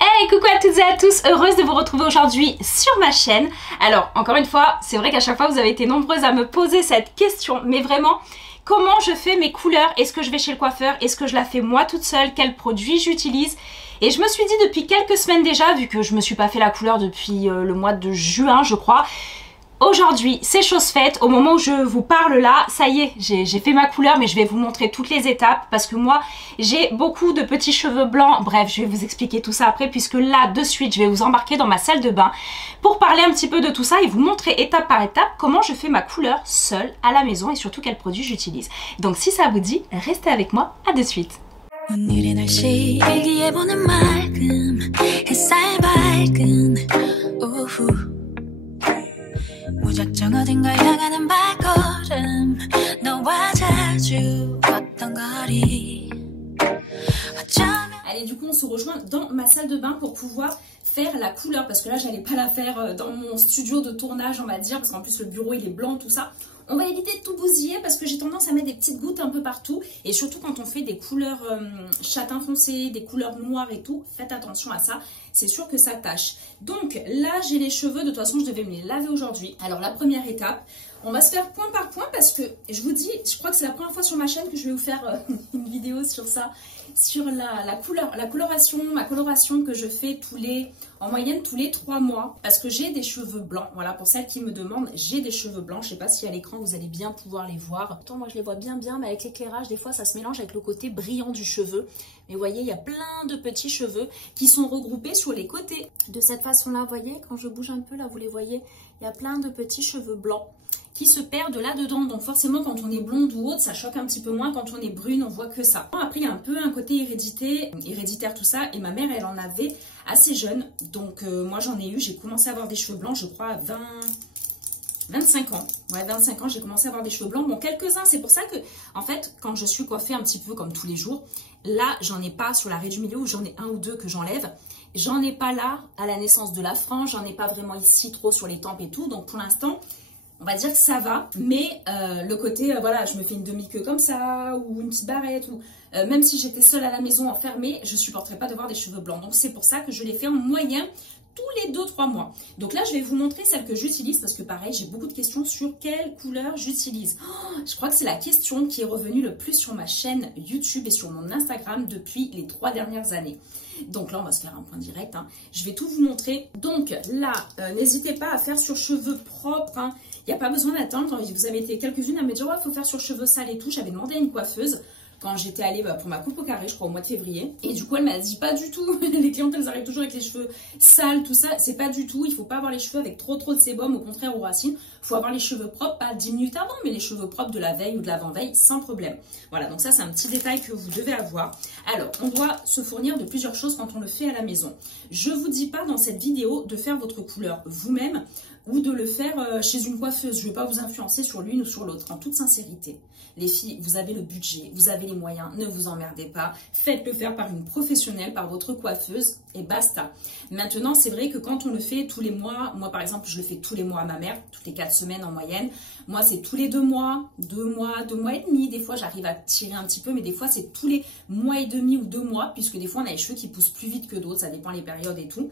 Hey, coucou à toutes et à tous, heureuse de vous retrouver aujourd'hui sur ma chaîne. Alors, encore une fois, c'est vrai qu'à chaque fois vous avez été nombreuses à me poser cette question, mais vraiment, comment je fais mes couleurs? Est-ce que je vais chez le coiffeur? Est-ce que je la fais moi toute seule? Quels produits j'utilise? Et je me suis dit depuis quelques semaines déjà, vu que je me suis pas fait la couleur depuis le mois de juin je crois, aujourd'hui, c'est chose faite. Au moment où je vous parle là, ça y est, j'ai fait ma couleur, mais je vais vous montrer toutes les étapes parce que moi, j'ai beaucoup de petits cheveux blancs. Bref, je vais vous expliquer tout ça après puisque là, de suite, je vais vous embarquer dans ma salle de bain pour parler un petit peu de tout ça et vous montrer étape par étape comment je fais ma couleur seule à la maison et surtout quels produits j'utilise. Donc si ça vous dit, restez avec moi, à de suite. 무작정 어딘가 향하는 발걸음 너와 자주 걷던 거리. Allez, du coup on se rejoint dans ma salle de bain pour pouvoir faire la couleur parce que là j'allais pas la faire dans mon studio de tournage on va dire parce qu'en plus le bureau il est blanc tout ça. On va éviter de tout bousiller parce que j'ai tendance à mettre des petites gouttes un peu partout et surtout quand on fait des couleurs châtain foncé, des couleurs noires et tout, faites attention à ça, c'est sûr que ça tâche. Donc là j'ai les cheveux, de toute façon je devais me les laver aujourd'hui. Alors la première étape, on va se faire point par point parce que je vous dis, je crois que c'est la première fois sur ma chaîne que je vais vous faire une vidéo sur ça, sur la coloration, ma coloration que je fais en moyenne tous les 3 mois parce que j'ai des cheveux blancs. Voilà, pour celles qui me demandent, j'ai des cheveux blancs. Je sais pas si à l'écran vous allez bien pouvoir les voir. Pourtant moi je les vois bien mais avec l'éclairage des fois ça se mélange avec le côté brillant du cheveu. Mais vous voyez, il y a plein de petits cheveux qui sont regroupés sur les côtés. De cette façon-là, vous voyez, quand je bouge un peu là, vous les voyez, il y a plein de petits cheveux blancs qui se perdent là-dedans. Donc forcément, quand on est blonde ou autre, ça choque un petit peu moins. Quand on est brune, on voit que ça. Après, il y a un peu un côté héréditaire, tout ça. Et ma mère, elle en avait assez jeune. Donc moi, j'en ai eu. J'ai commencé à avoir des cheveux blancs, je crois, à 25 ans. Ouais, 25 ans, j'ai commencé à avoir des cheveux blancs. Bon, quelques-uns, c'est pour ça que, en fait, quand je suis coiffée un petit peu comme tous les jours, là, j'en ai pas sur la raie du milieu où j'en ai un ou deux que j'enlève. J'en ai pas là, à la naissance de la frange. J'en ai pas vraiment ici, trop sur les tempes et tout. Donc, pour l'instant, on va dire que ça va, mais le côté, voilà, je me fais une demi-queue comme ça, ou une petite barrette, ou même si j'étais seule à la maison enfermée, je supporterais pas d'avoir des cheveux blancs. Donc c'est pour ça que je les fais en moyen tous les 2-3 mois. Donc là, je vais vous montrer celle que j'utilise, parce que pareil, j'ai beaucoup de questions sur quelle couleur j'utilise. Oh, je crois que c'est la question qui est revenue le plus sur ma chaîne YouTube et sur mon Instagram depuis les 3 dernières années. Donc là, on va se faire un point direct, hein. Je vais tout vous montrer. Donc là, n'hésitez pas à faire sur cheveux propres, hein. Il n'y a pas besoin d'attendre. Vous avez été quelques-unes à me dire, ouais, il faut faire sur cheveux sales et tout. J'avais demandé à une coiffeuse quand j'étais allée pour ma coupe au carré, je crois, au mois de février. Et du coup, elle m'a dit, pas du tout. Les clientes, elles arrivent toujours avec les cheveux sales, tout ça. C'est pas du tout. Il faut pas avoir les cheveux avec trop de sébum. Au contraire, aux racines, il faut avoir les cheveux propres, pas 10 minutes avant, mais les cheveux propres de la veille ou de l'avant-veille, sans problème. Voilà, donc ça, c'est un petit détail que vous devez avoir. Alors, on doit se fournir de plusieurs choses quand on le fait à la maison. Je vous dis pas dans cette vidéo de faire votre couleur vous-même, ou de le faire chez une coiffeuse. Je ne vais pas vous influencer sur l'une ou sur l'autre, en toute sincérité. Les filles, vous avez le budget, vous avez les moyens, ne vous emmerdez pas. Faites-le faire par une professionnelle, par votre coiffeuse, et basta. Maintenant, c'est vrai que quand on le fait tous les mois, moi par exemple, je le fais tous les mois à ma mère, toutes les 4 semaines en moyenne. Moi, c'est tous les 2 mois, 2 mois et demi. Des fois, j'arrive à tirer un petit peu, mais des fois, c'est tous les mois et demi ou 2 mois, puisque des fois, on a les cheveux qui poussent plus vite que d'autres, ça dépend les périodes et tout.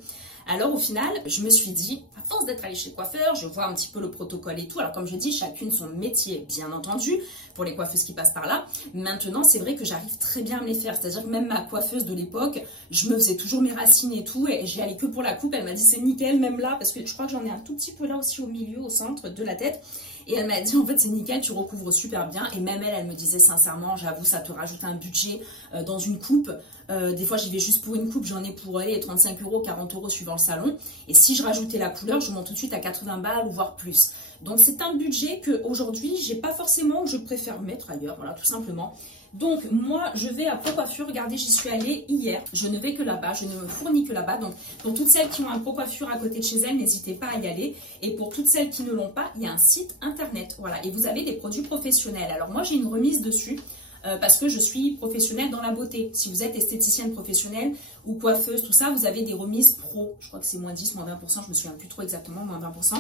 Alors au final, je me suis dit, à force d'être allée chez le coiffeur, je vois un petit peu le protocole et tout. Alors comme je dis, chacune son métier, bien entendu, pour les coiffeuses qui passent par là. Maintenant, c'est vrai que j'arrive très bien à me les faire. C'est-à-dire que même ma coiffeuse de l'époque, je me faisais toujours mes racines et tout. Et j'y allais que pour la coupe. Elle m'a dit, c'est nickel, même là, parce que je crois que j'en ai un tout petit peu là aussi au milieu, au centre de la tête. Et elle m'a dit, en fait, c'est nickel, tu recouvres super bien. Et même elle me disait sincèrement, j'avoue, ça te rajoute un budget dans une coupe. Des fois, j'y vais juste pour une coupe, j'en ai pour aller 35 €, 40 € suivant le salon. Et si je rajoutais la couleur, je monte tout de suite à 80 balles ou voire plus. Donc, c'est un budget qu'aujourd'hui, j'ai pas forcément, que je préfère mettre ailleurs, voilà, tout simplement. Donc, moi, je vais à Pro Coiffure. Regardez, j'y suis allée hier. Je ne vais que là-bas, je ne me fournis que là-bas. Donc, pour toutes celles qui ont un Pro Coiffure à côté de chez elles, n'hésitez pas à y aller. Et pour toutes celles qui ne l'ont pas, il y a un site internet. Voilà, et vous avez des produits professionnels. Alors, moi, j'ai une remise dessus. parce que je suis professionnelle dans la beauté. Si vous êtes esthéticienne professionnelle ou coiffeuse, tout ça, vous avez des remises pro. Je crois que c'est moins 10, moins 20%, je me souviens plus trop exactement, moins 20%.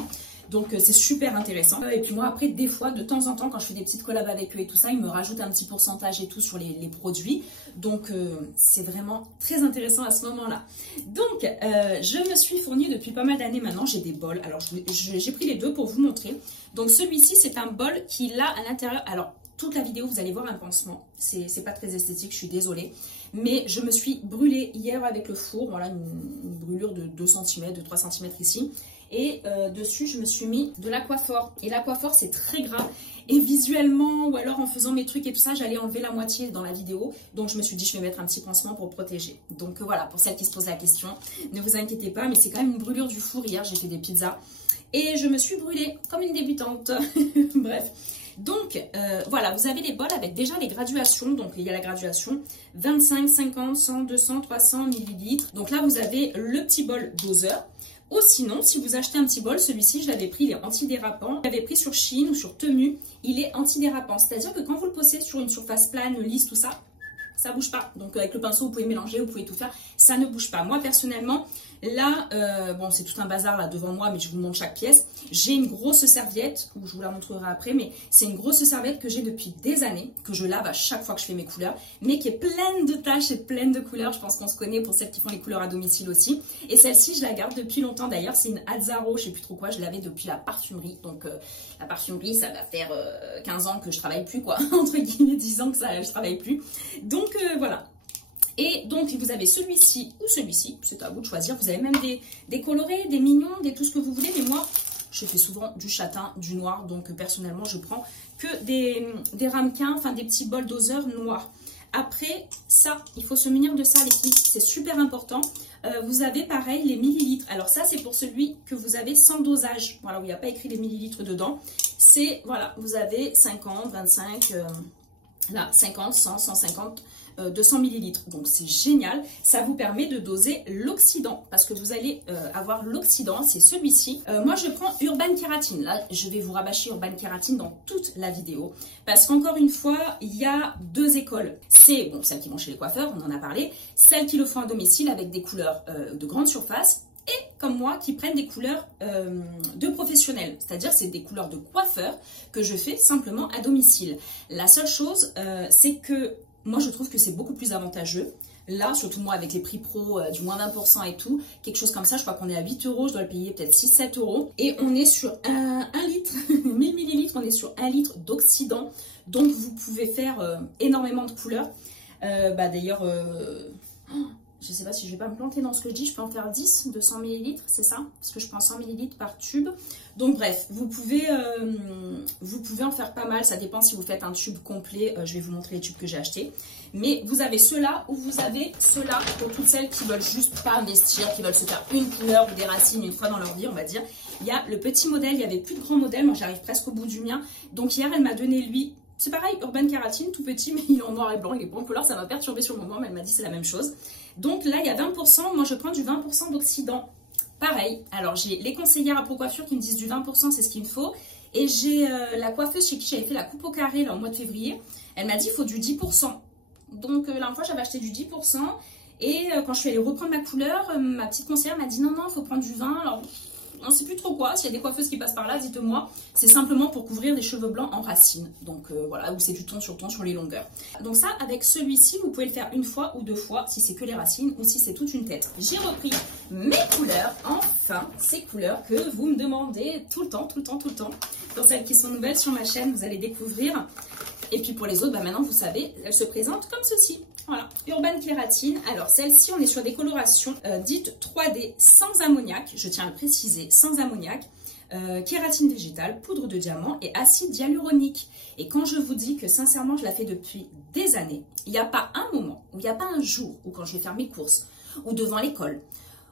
Donc c'est super intéressant. Et puis moi après, des fois, de temps en temps, quand je fais des petites collabs avec eux et tout ça, ils me rajoutent un petit pourcentage et tout sur les produits. Donc c'est vraiment très intéressant à ce moment-là. Donc je me suis fournie depuis pas mal d'années maintenant, j'ai des bols. Alors j'ai pris les deux pour vous montrer. Donc celui-ci, c'est un bol qui a à l'intérieur, alors toute la vidéo, vous allez voir un pansement. C'est pas très esthétique, je suis désolée. Mais je me suis brûlée hier avec le four. Voilà, une brûlure de 2 cm, de 3 cm ici. Et dessus, je me suis mis de l'aquaphor. Et l'aquaphor, c'est très gras. Et visuellement, ou alors en faisant mes trucs et tout ça, j'allais enlever la moitié dans la vidéo. Donc je me suis dit, je vais mettre un petit pansement pour protéger. Donc voilà, pour celles qui se posent la question, ne vous inquiétez pas. Mais c'est quand même une brûlure du four. Hier, j'ai fait des pizzas. Et je me suis brûlée comme une débutante. Bref. Donc, voilà, vous avez les bols avec déjà les graduations. Donc, il y a la graduation 25, 50, 100, 200, 300 ml. Donc là, vous avez le petit bol doseur. Ou sinon, si vous achetez un petit bol, celui-ci, je l'avais pris, il est antidérapant. Je l'avais pris sur Shein ou sur Temu, il est antidérapant. C'est-à-dire que quand vous le posez sur une surface plane, lisse, tout ça, ça bouge pas. Donc avec le pinceau, vous pouvez mélanger, vous pouvez tout faire, ça ne bouge pas. Moi, personnellement, là, bon, c'est tout un bazar là devant moi, mais je vous montre chaque pièce. J'ai une grosse serviette, ou je vous la montrerai après, mais c'est une grosse serviette que j'ai depuis des années, que je lave à chaque fois que je fais mes couleurs, mais qui est pleine de taches et pleine de couleurs. Je pense qu'on se connaît pour celles qui font les couleurs à domicile aussi. Et celle-ci, je la garde depuis longtemps d'ailleurs. C'est une Azzaro, je sais plus trop quoi, je l'avais depuis la parfumerie. Donc la parfumerie, ça va faire 15 ans que je travaille plus, quoi. Entre guillemets, 10 ans que ça, je travaille plus. Donc voilà. Et donc, vous avez celui-ci ou celui-ci, c'est à vous de choisir. Vous avez même des colorés, des mignons, des tout ce que vous voulez. Mais moi, je fais souvent du châtain, du noir. Donc, personnellement, je prends que des ramequins, enfin des petits bols doseurs noirs. Après, ça, il faut se munir de ça, les filles. C'est super important. Vous avez pareil les millilitres. Alors ça, c'est pour celui que vous avez sans dosage. Voilà, où il n'y a pas écrit les millilitres dedans. C'est, voilà, vous avez 50, 25, là, 50, 100, 150... 200 ml. Donc c'est génial, ça vous permet de doser l'oxydant parce que vous allez avoir l'oxydant, c'est celui-ci. Moi je prends Urban Kératine, là je vais vous rabâcher Urban Kératine dans toute la vidéo parce qu'encore une fois il y a deux écoles. C'est bon, celles qui vont chez les coiffeurs, on en a parlé, celles qui le font à domicile avec des couleurs de grande surface et comme moi qui prennent des couleurs de professionnels, c'est-à-dire c'est des couleurs de coiffeur que je fais simplement à domicile. La seule chose c'est que moi, je trouve que c'est beaucoup plus avantageux. Là, surtout moi, avec les prix pro du moins 20% et tout, quelque chose comme ça, je crois qu'on est à 8 €, je dois le payer peut-être 6-7 €. Et on est sur 1 litre, 1000 ml, on est sur 1 litre d'oxydant. Donc, vous pouvez faire énormément de couleurs. D'ailleurs, je ne sais pas si je vais pas me planter dans ce que je dis, je peux en faire 10 de 100 ml, c'est ça? Parce que je prends 100 ml par tube. Donc bref, vous pouvez en faire pas mal, ça dépend si vous faites un tube complet, je vais vous montrer les tubes que j'ai achetés. Mais vous avez ceux-là ou vous avez ceux-là pour toutes celles qui veulent juste pas investir, qui veulent se faire une couleur ou des racines une fois dans leur vie, on va dire. Il y a le petit modèle, il n'y avait plus de grand modèle, moi j'arrive presque au bout du mien. Donc hier, elle m'a donné lui. C'est pareil, Urban Kératine, tout petit, mais il est en noir et blanc, il est bon couleur, ça m'a perturbé sur le moment, mais elle m'a dit c'est la même chose. Donc là, il y a 20%, moi je prends du 20% d'oxydant. Pareil, alors j'ai les conseillères à Pro Coiffure qui me disent du 20%, c'est ce qu'il me faut. Et j'ai la coiffeuse chez qui j'avais fait la coupe au carré là, au mois de février, elle m'a dit il faut du 10%. Donc la dernière fois, j'avais acheté du 10%. Et quand je suis allée reprendre ma couleur, ma petite conseillère m'a dit non, il faut prendre du 20%. Alors, on ne sait plus trop quoi, s'il y a des coiffeuses qui passent par là, dites-moi. C'est simplement pour couvrir des cheveux blancs en racines. Donc voilà, où c'est du ton sur les longueurs. Donc ça, avec celui-ci, vous pouvez le faire une fois ou deux fois, si c'est que les racines ou si c'est toute une tête. J'ai repris mes couleurs, enfin, ces couleurs que vous me demandez tout le temps. Pour celles qui sont nouvelles sur ma chaîne, vous allez découvrir. Et puis pour les autres, maintenant vous savez, elles se présentent comme ceci. Voilà, Urban Kératine. Alors celle-ci, on est sur des colorations dites 3D sans ammoniac, je tiens à le préciser, sans ammoniac, kératine végétale, poudre de diamant et acide hyaluronique. Et quand je vous dis que sincèrement, je la fais depuis des années, il n'y a pas un moment, ou il n'y a pas un jour où quand je vais faire mes courses, ou devant l'école,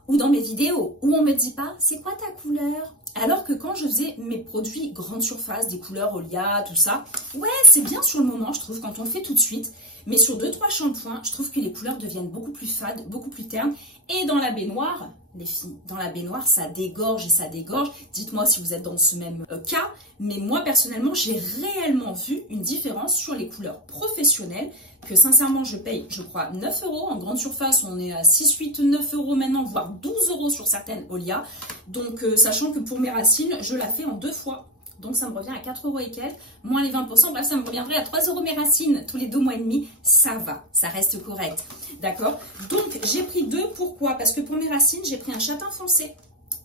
ou dans mes vidéos, où on me dit pas, c'est quoi ta couleur? Alors que quand je faisais mes produits grande surface, des couleurs Olia, tout ça, ouais, c'est bien sur le moment, je trouve, quand on le fait tout de suite. Mais sur 2-3 shampoings, je trouve que les couleurs deviennent beaucoup plus fades, beaucoup plus ternes. Et dans la baignoire, les filles. Dans la baignoire, ça dégorge et ça dégorge. Dites-moi si vous êtes dans ce même cas. Mais moi, personnellement, j'ai réellement vu une différence sur les couleurs professionnelles que sincèrement, je paye, je crois, 9 €. En grande surface, on est à 6, 8, 9 € maintenant, voire 12 € sur certaines Olia. Donc, sachant que pour mes racines, je la fais en 2 fois. Donc, ça me revient à 4 € et quelques, moins les 20%. Bref, ça me reviendrait à 3 € mes racines tous les 2 mois et demi. Ça va, ça reste correct. D'accord? Donc, j'ai pris 2. Pourquoi? Parce que pour mes racines, j'ai pris un châtain foncé.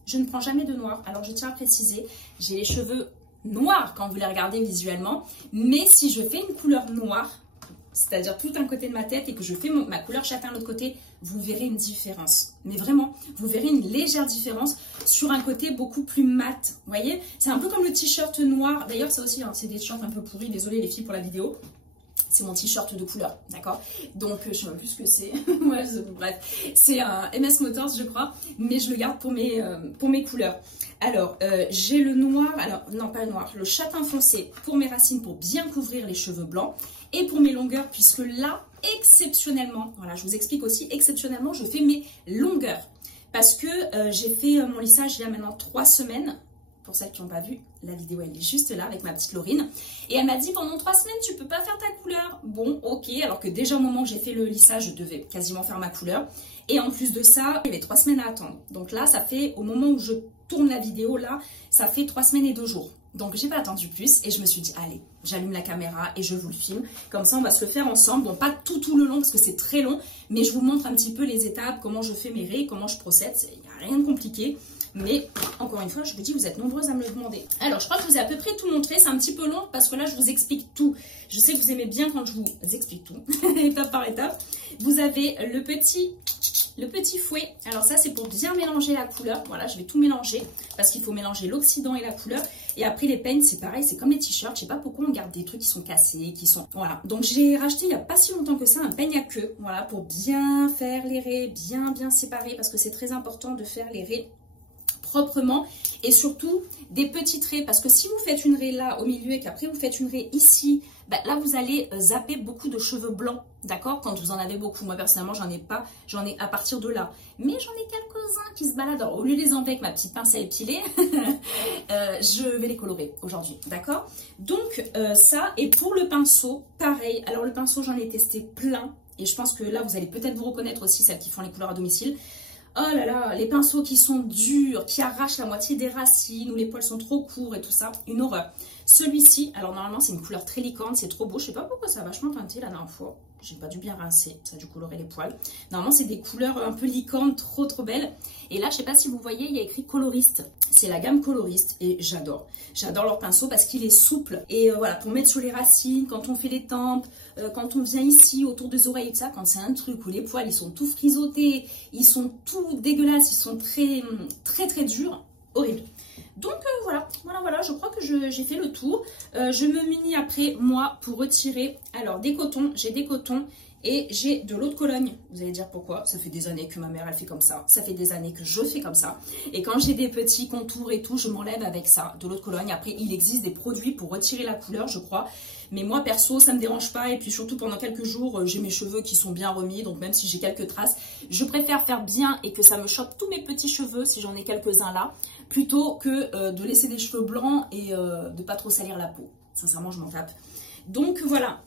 Je ne prends jamais de noir. Alors, je tiens à préciser, j'ai les cheveux noirs quand vous les regardez visuellement. Mais si je fais une couleur noire, c'est-à-dire tout un côté de ma tête et que je fais ma couleur châtain de l'autre côté, vous verrez une différence. Mais vraiment, vous verrez une légère différence sur un côté beaucoup plus mat. Vous voyez? C'est un peu comme le t-shirt noir. D'ailleurs, ça aussi, hein, c'est des t-shirts un peu pourris. Désolé les filles pour la vidéo. C'est mon t-shirt de couleur, d'accord? Donc, je ne sais même plus ce que c'est. Ouais, bref, c'est un MS Motors, je crois. Mais je le garde pour mes couleurs. Alors, j'ai le noir, alors non pas le noir, le châtain foncé pour mes racines pour bien couvrir les cheveux blancs. Et pour mes longueurs, puisque là, exceptionnellement, voilà, je vous explique aussi, exceptionnellement, je fais mes longueurs. Parce que j'ai fait mon lissage il y a maintenant 3 semaines. Pour celles qui n'ont pas vu, la vidéo, elle est juste là avec ma petite Laurine. Et elle m'a dit, pendant 3 semaines, tu peux pas faire ta couleur. Bon, ok, alors que déjà au moment où j'ai fait le lissage, je devais quasiment faire ma couleur. Et en plus de ça, il y avait 3 semaines à attendre. Donc là, ça fait, au moment où je tourne la vidéo, là, ça fait 3 semaines et 2 jours. Donc, j'ai pas attendu plus et je me suis dit, allez, j'allume la caméra et je vous le filme. Comme ça, on va se le faire ensemble. Bon, pas tout le long parce que c'est très long, mais je vous montre un petit peu les étapes, comment je fais mes raies, comment je procède. Il n'y a rien de compliqué. Mais, encore une fois, je vous dis, vous êtes nombreuses à me le demander. Alors, je crois que je vous ai à peu près tout montré. C'est un petit peu long parce que là, je vous explique tout. Je sais que vous aimez bien quand je vous explique tout, étape par étape. Vous avez le petit fouet. Alors ça, c'est pour bien mélanger la couleur. Voilà, je vais tout mélanger parce qu'il faut mélanger l'oxydant et la couleur. Et après, les peignes, c'est pareil, c'est comme les t-shirts. Je sais pas pourquoi on garde des trucs qui sont cassés, qui sont... Voilà. Donc, j'ai racheté il n'y a pas si longtemps que ça un peigne à queue. Voilà, pour bien faire les raies, bien séparer parce que c'est très important de faire les raies proprement et surtout des petites raies parce que si vous faites une raie là au milieu et qu'après vous faites une raie ici, ben là vous allez zapper beaucoup de cheveux blancs, d'accord, quand vous en avez beaucoup. Moi personnellement j'en ai pas, j'en ai à partir de là, mais j'en ai quelques-uns qui se baladent. Alors, au lieu de les enlever avec ma petite pince à épiler, je vais les colorer aujourd'hui, d'accord. Donc ça, et pour le pinceau pareil. Alors le pinceau, j'en ai testé plein et je pense que là vous allez peut-être vous reconnaître aussi, celles qui font les couleurs à domicile. Oh là là, les pinceaux qui sont durs, qui arrachent la moitié des racines, où les poils sont trop courts et tout ça, une horreur. Celui-ci, alors normalement c'est une couleur très licorne, c'est trop beau, je sais pas pourquoi ça a vachement teinté la dernière fois. J'ai pas dû bien rincer, ça a dû colorer les poils. Normalement c'est des couleurs un peu licorne, trop belles. Et là je sais pas si vous voyez, il y a écrit coloriste. C'est la gamme coloriste et j'adore. J'adore leur pinceau parce qu'il est souple. Et voilà, pour mettre sur les racines, quand on fait les tempes, quand on vient ici autour des oreilles et tout ça, quand c'est un truc où les poils ils sont tout frisottés, ils sont tout dégueulasses, ils sont très durs, horrible. Donc voilà, je crois que j'ai fait le tour. Je me munis après, moi, pour retirer, alors des cotons, j'ai des cotons et j'ai de l'eau de Cologne. Vous allez dire pourquoi? Ça fait des années que ma mère, elle fait comme ça. Ça fait des années que je fais comme ça. Et quand j'ai des petits contours et tout, je m'enlève avec ça, de l'eau de Cologne. Après, il existe des produits pour retirer la couleur, je crois. Mais moi, perso, ça me dérange pas. Et puis surtout, pendant quelques jours, j'ai mes cheveux qui sont bien remis. Donc même si j'ai quelques traces, je préfère faire bien et que ça me choque tous mes petits cheveux, si j'en ai quelques-uns là, plutôt que de laisser des cheveux blancs et de pas trop salir la peau. Sincèrement, je m'en tape. Donc voilà.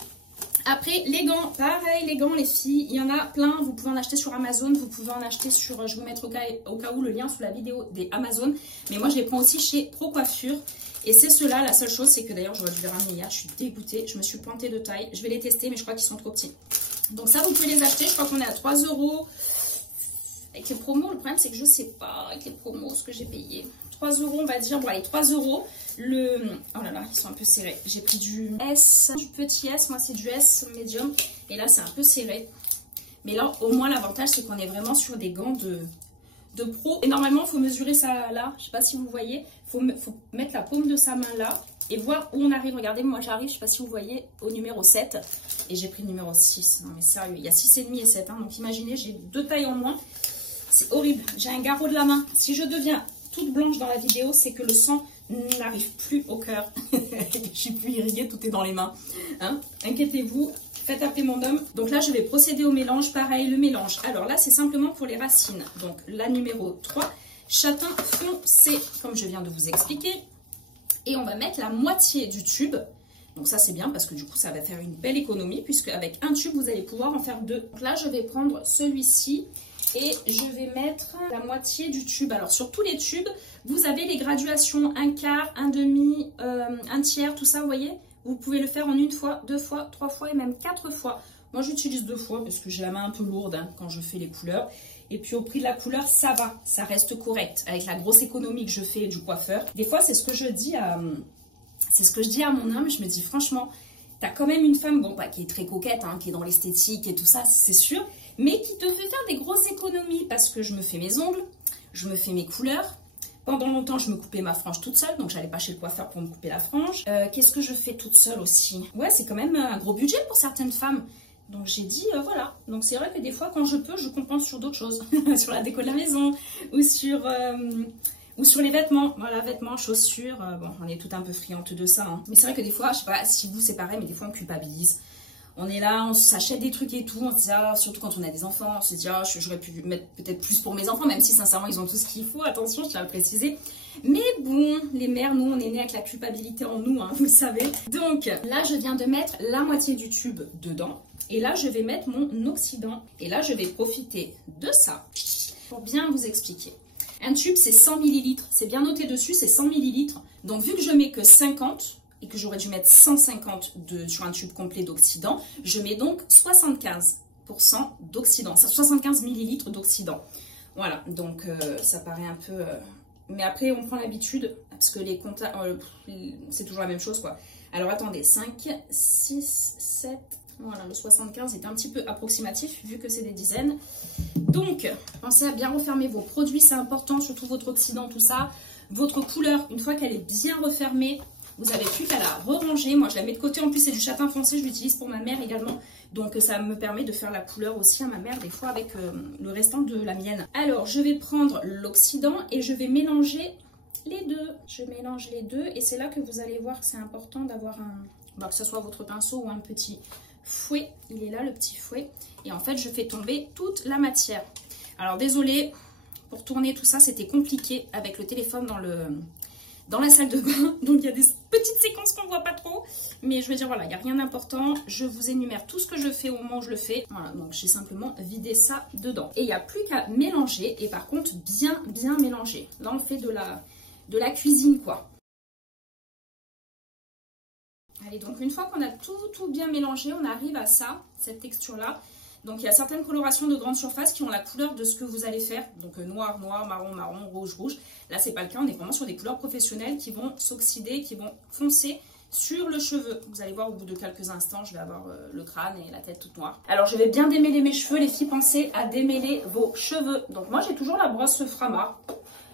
Après, les gants, pareil, les gants, les filles, il y en a plein. Vous pouvez en acheter sur Amazon, vous pouvez en acheter sur, je vais vous mettre au cas où le lien sous la vidéo des Amazon. Mais moi, je les prends aussi chez Pro Coiffure. Et c'est ceux-là, la seule chose, c'est que d'ailleurs, j'aurais dû les ramener hier. Je suis dégoûtée, je me suis pointée de taille. Je vais les tester, mais je crois qu'ils sont trop petits. Donc ça, vous pouvez les acheter. Je crois qu'on est à 3 €. Avec les promos, le problème, c'est que je sais pas avec les promos ce que j'ai payé. 3 €, on va dire. Bon, allez, 3 €. Oh là là, ils sont un peu serrés. J'ai pris du S, du petit S. Moi, c'est du S médium. Et là, c'est un peu serré. Mais là, au moins, l'avantage, c'est qu'on est vraiment sur des gants de pro. Et normalement, il faut mesurer ça là. Je sais pas si vous voyez. Faut mettre la paume de sa main là. Et voir où on arrive. Regardez, moi, j'arrive, je sais pas si vous voyez, au numéro 7. Et j'ai pris le numéro 6. Non, mais sérieux, il y a 6,5 et 7. Hein. Donc, imaginez, j'ai 2 tailles en moins. C'est horrible. J'ai un garrot de la main. Si je deviens toute blanche dans la vidéo, c'est que le sang n'arrive plus au cœur. Je suis plus irriguée, tout est dans les mains. Hein, inquiétez-vous, Faites appeler mon homme. Donc là, je vais procéder au mélange. Pareil, le mélange. Alors là, c'est simplement pour les racines. Donc la numéro 3, châtain foncé, comme je viens de vous expliquer. Et on va mettre la moitié du tube. Donc ça, c'est bien parce que du coup, ça va faire une belle économie puisque avec un tube, vous allez pouvoir en faire 2. Donc là, je vais prendre celui-ci et je vais mettre la moitié du tube. Alors sur tous les tubes, vous avez les graduations 1/4, 1/2, 1/3, tout ça, vous voyez. Vous pouvez le faire en 1 fois, 2 fois, 3 fois et même 4 fois. Moi, j'utilise 2 fois parce que j'ai la main un peu lourde hein, quand je fais les couleurs. Et puis, au prix de la couleur, ça va. Ça reste correct avec la grosse économie que je fais du coiffeur. Des fois, c'est ce que je dis à mon homme. Je me dis, franchement, t'as quand même une femme bon, bah, qui est très coquette, hein, qui est dans l'esthétique et tout ça, c'est sûr. Mais qui te fait faire des grosses économies parce que je me fais mes ongles, je me fais mes couleurs. Pendant longtemps, je me coupais ma frange toute seule, donc j'allais pas chez le coiffeur pour me couper la frange. Qu'est-ce que je fais toute seule aussi? Ouais, c'est quand même un gros budget pour certaines femmes. Donc j'ai dit, voilà. Donc c'est vrai que des fois, quand je peux, je compense sur d'autres choses. Sur la déco de la maison, ou sur les vêtements. Voilà, vêtements, chaussures. Bon, on est tout un peu friantes de ça. Hein. Mais c'est vrai que des fois, je sais pas si vous c'est pareil, mais des fois on culpabilise. On est là, on s'achète des trucs et tout, on se dit, ah, surtout quand on a des enfants, on se dit, ah, j'aurais pu mettre peut-être plus pour mes enfants, même si sincèrement ils ont tout ce qu'il faut, attention, je tiens à le préciser. Mais bon, les mères, nous, on est nés avec la culpabilité en nous, hein, vous le savez. Donc là, je viens de mettre la moitié du tube dedans, et là, je vais mettre mon oxydant, et là, je vais profiter de ça pour bien vous expliquer. Un tube, c'est 100 ml, c'est bien noté dessus, c'est 100 ml. Donc vu que je mets que 50, et que j'aurais dû mettre 150 sur un tube complet d'oxydant, je mets donc 75% d'oxydant, 75 ml d'oxydant. Voilà, donc ça paraît un peu... Mais après, on prend l'habitude, parce que les comptes, c'est toujours la même chose, quoi. Alors attendez, 5, 6, 7... Voilà, le 75 est un petit peu approximatif, vu que c'est des dizaines. Donc, pensez à bien refermer vos produits, c'est important, surtout votre oxydant, tout ça. Votre couleur, une fois qu'elle est bien refermée, vous n'avez plus qu'à la re-ranger. Moi, je la mets de côté. En plus, c'est du châtain foncé. Je l'utilise pour ma mère également. Donc, ça me permet de faire la couleur aussi à ma mère, des fois, avec le restant de la mienne. Alors, je vais prendre l'oxydant et je vais mélanger les deux. Je mélange les deux. Et c'est là que vous allez voir que c'est important d'avoir que ce soit votre pinceau ou un petit fouet. Il est là, le petit fouet. Et en fait, je fais tomber toute la matière. Alors, désolée, pour tourner tout ça, c'était compliqué avec le téléphone dans la salle de bain, donc il y a des petites séquences qu'on ne voit pas trop, mais je veux dire voilà, il n'y a rien d'important, je vous énumère tout ce que je fais au moment où je le fais, voilà, donc j'ai simplement vidé ça dedans. Et il n'y a plus qu'à mélanger, et par contre bien mélanger. Là on fait de la cuisine quoi. Allez, donc une fois qu'on a tout bien mélangé, on arrive à ça, cette texture là. Donc il y a certaines colorations de grande surface qui ont la couleur de ce que vous allez faire. Donc noir, marron, rouge. Là c'est pas le cas, on est vraiment sur des couleurs professionnelles qui vont s'oxyder, qui vont foncer sur le cheveu. Vous allez voir au bout de quelques instants, je vais avoir le crâne et la tête toute noire. Alors je vais bien démêler mes cheveux, les filles, pensez à démêler vos cheveux. Donc moi j'ai toujours la brosse Frama.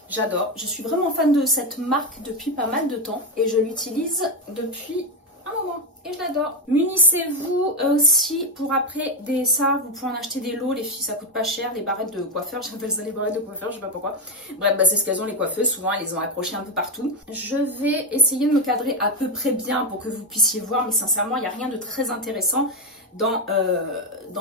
J'adore, je suis vraiment fan de cette marque depuis pas mal de temps et je l'utilise depuis un moment et je l'adore. Munissez-vous aussi pour après ça, vous pouvez en acheter des lots, les filles, ça coûte pas cher, les barrettes de coiffeur, j'appelle ça les barrettes de coiffeur, je sais pas pourquoi. Bref, c'est ce qu'elles ont les coiffeuses, souvent elles les ont accrochées un peu partout. Je vais essayer de me cadrer à peu près bien pour que vous puissiez voir, mais sincèrement il n'y a rien de très intéressant dans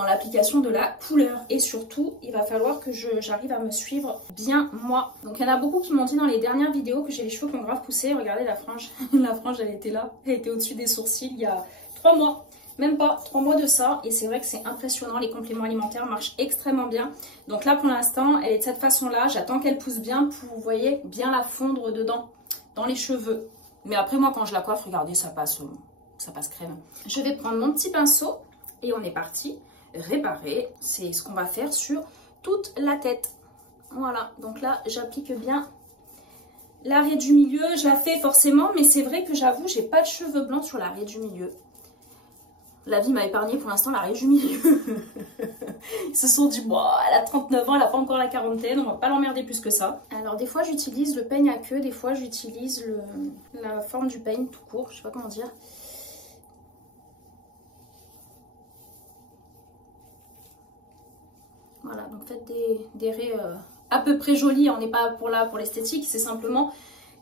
l'application de la couleur. Et surtout, il va falloir que j'arrive à me suivre bien moi. Donc il y en a beaucoup qui m'ont dit dans les dernières vidéos que j'ai les cheveux qui ont grave poussé. Regardez la frange. La frange, elle était là. Elle était au-dessus des sourcils il y a 3 mois. Même pas 3 mois de ça. Et c'est vrai que c'est impressionnant. Les compléments alimentaires marchent extrêmement bien. Donc là, pour l'instant, elle est de cette façon-là. J'attends qu'elle pousse bien pour, vous voyez, bien la fondre dedans, dans les cheveux. Mais après, moi, quand je la coiffe, regardez, ça passe crème. Je vais prendre mon petit pinceau. Et on est parti réparer, c'est ce qu'on va faire sur toute la tête. Voilà, donc là j'applique bien l'arrêt du milieu. Je la fais forcément, mais c'est vrai que j'avoue, j'ai pas de cheveux blancs sur l'arrêt du milieu. La vie m'a épargné pour l'instant l'arrêt du milieu. Ils se sont dit, bon, elle a 39 ans, elle n'a pas encore la quarantaine, on va pas l'emmerder plus que ça. Alors des fois j'utilise le peigne à queue, des fois j'utilise la forme du peigne tout court, je sais pas comment dire. Voilà, donc faites des raies à peu près jolies. On n'est pas pour l'esthétique, c'est simplement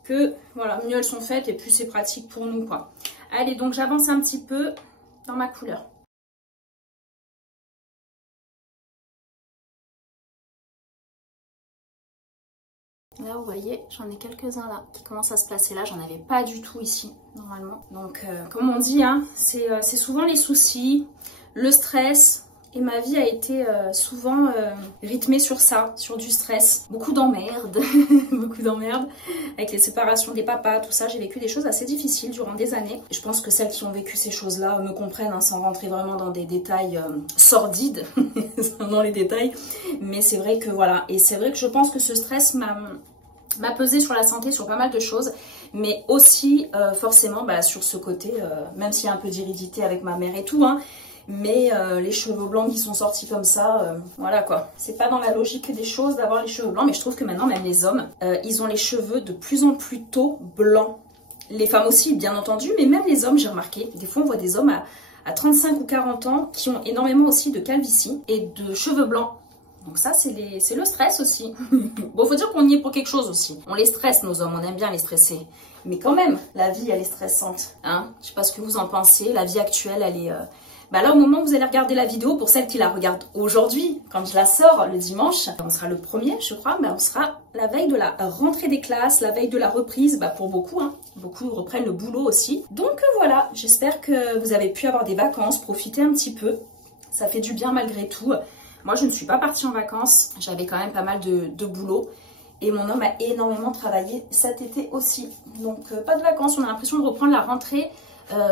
que voilà, mieux elles sont faites et plus c'est pratique pour nous quoi. Allez, donc j'avance un petit peu dans ma couleur. Là, vous voyez, j'en ai quelques-uns là qui commencent à se placer là. J'en avais pas du tout ici, normalement. Donc, comme on dit, hein, c'est souvent les soucis, le stress. Et ma vie a été souvent rythmée sur ça, sur du stress. Beaucoup d'emmerdes, beaucoup d'emmerdes. Avec les séparations des papas, tout ça, j'ai vécu des choses assez difficiles durant des années. Et je pense que celles qui ont vécu ces choses-là me comprennent, hein, sans rentrer vraiment dans des détails sordides, dans les détails. Mais c'est vrai que voilà, et c'est vrai que je pense que ce stress m'a pesé sur la santé, sur pas mal de choses. Mais aussi, forcément, bah, sur ce côté, même s'il y a un peu d'hérédité avec ma mère et tout, hein, mais les cheveux blancs qui sont sortis comme ça, voilà quoi. C'est pas dans la logique des choses d'avoir les cheveux blancs, mais je trouve que maintenant, même les hommes, ils ont les cheveux de plus en plus tôt blancs. Les femmes aussi, bien entendu, mais même les hommes, j'ai remarqué. Des fois, on voit des hommes à 35 ou 40 ans qui ont énormément aussi de calvitie et de cheveux blancs. Donc ça, c'est le stress aussi. Bon, faut dire qu'on y est pour quelque chose aussi. On les stresse, nos hommes, on aime bien les stresser. Mais quand même, la vie, elle est stressante. Hein, je sais pas ce que vous en pensez. La vie actuelle, elle est... Bah là, au moment où vous allez regarder la vidéo, pour celles qui la regardent aujourd'hui, quand je la sors le dimanche, on sera le 1er, je crois, on sera la veille de la rentrée des classes, la veille de la reprise, bah pour beaucoup, hein, beaucoup reprennent le boulot aussi. Donc voilà, j'espère que vous avez pu avoir des vacances, profiter un petit peu, ça fait du bien malgré tout. Moi, je ne suis pas partie en vacances, j'avais quand même pas mal de boulot. Et mon homme a énormément travaillé cet été aussi. Donc pas de vacances, on a l'impression de reprendre la rentrée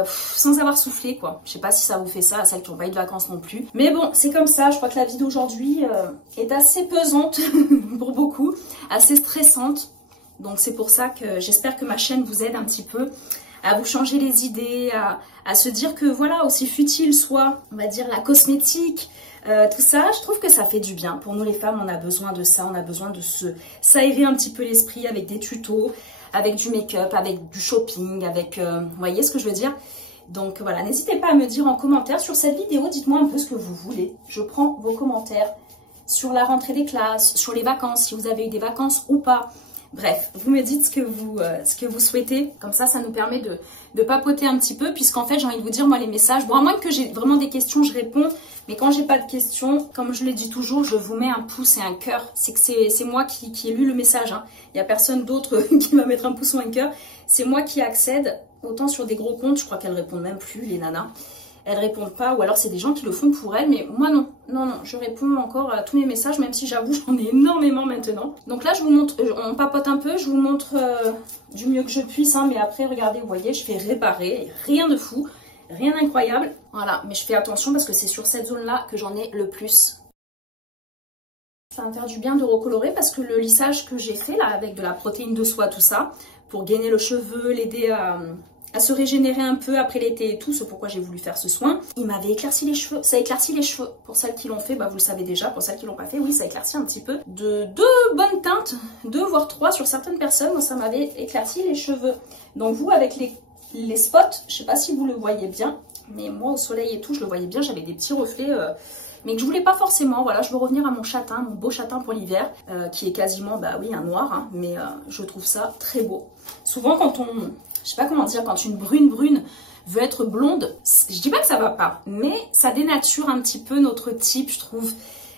sans avoir soufflé quoi. Je sais pas si ça vous fait ça, à celles qui n'ont pas eu de vacances non plus. Mais bon, c'est comme ça, je crois que la vie d'aujourd'hui est assez pesante pour beaucoup, assez stressante. Donc c'est pour ça que j'espère que ma chaîne vous aide un petit peu à vous changer les idées, à se dire que voilà, aussi futile soit, on va dire, la cosmétique, tout ça, je trouve que ça fait du bien. Pour nous les femmes, on a besoin de ça, on a besoin de s'aérer un petit peu l'esprit avec des tutos, avec du make-up, avec du shopping, avec... vous voyez ce que je veux dire? Donc voilà, n'hésitez pas à me dire en commentaire sur cette vidéo, dites-moi un peu ce que vous voulez. Je prends vos commentaires sur la rentrée des classes, sur les vacances, si vous avez eu des vacances ou pas. Bref, vous me dites ce que vous souhaitez. Comme ça nous permet de papoter un petit peu. Puisqu'en fait, j'ai envie de vous dire, moi, les messages... Bon, à moins que j'ai vraiment des questions, je réponds. Mais quand j'ai pas de questions, comme je le dis toujours, je vous mets un pouce et un cœur. C'est que c'est moi qui ai lu le message. Hein. Il n'y a personne d'autre qui va mettre un pouce ou un cœur. C'est moi qui accède. Autant sur des gros comptes, je crois qu'elles répondent même plus, les nanas. Elles répondent pas, ou alors c'est des gens qui le font pour elles, mais moi non, je réponds encore à tous mes messages, même si j'avoue j'en ai énormément maintenant. Donc là je vous montre, on papote un peu, je vous montre du mieux que je puisse, hein, mais après regardez, vous voyez, je fais réparer, rien de fou, rien d'incroyable, voilà, mais je fais attention parce que c'est sur cette zone-là que j'en ai le plus. Ça va me faire du bien de recolorer parce que le lissage que j'ai fait là, avec de la protéine de soie, tout ça, pour gainer le cheveu, l'aider à se régénérer un peu après l'été et tout, c'est pourquoi j'ai voulu faire ce soin. Il m'avait éclairci les cheveux, ça éclaircit les cheveux. Pour celles qui l'ont fait, bah vous le savez déjà, pour celles qui l'ont pas fait, oui, ça éclaircit un petit peu. De 2 bonnes teintes, 2 voire 3 sur certaines personnes, moi ça m'avait éclairci les cheveux. Donc vous, avec les spots, je sais pas si vous le voyez bien, mais moi au soleil et tout, je le voyais bien, j'avais des petits reflets... mais que je voulais pas forcément, voilà, je veux revenir à mon châtain, mon beau châtain pour l'hiver, qui est quasiment, bah oui, un noir, hein, mais je trouve ça très beau. Souvent quand je sais pas comment dire, quand une brune veut être blonde, je dis pas que ça va pas, mais ça dénature un petit peu notre type, je trouve.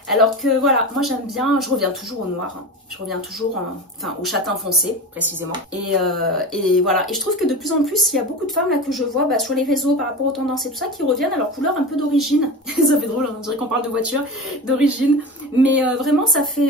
Alors que voilà, moi j'aime bien, je reviens toujours au noir, hein. Je reviens toujours enfin au châtain foncé précisément. Et voilà, et je trouve que de plus en plus, il y a beaucoup de femmes là que je vois sur les réseaux par rapport aux tendances et tout ça qui reviennent à leur couleur un peu d'origine. Ça fait drôle, hein, on dirait qu'on parle de voiture d'origine. Mais vraiment ça fait,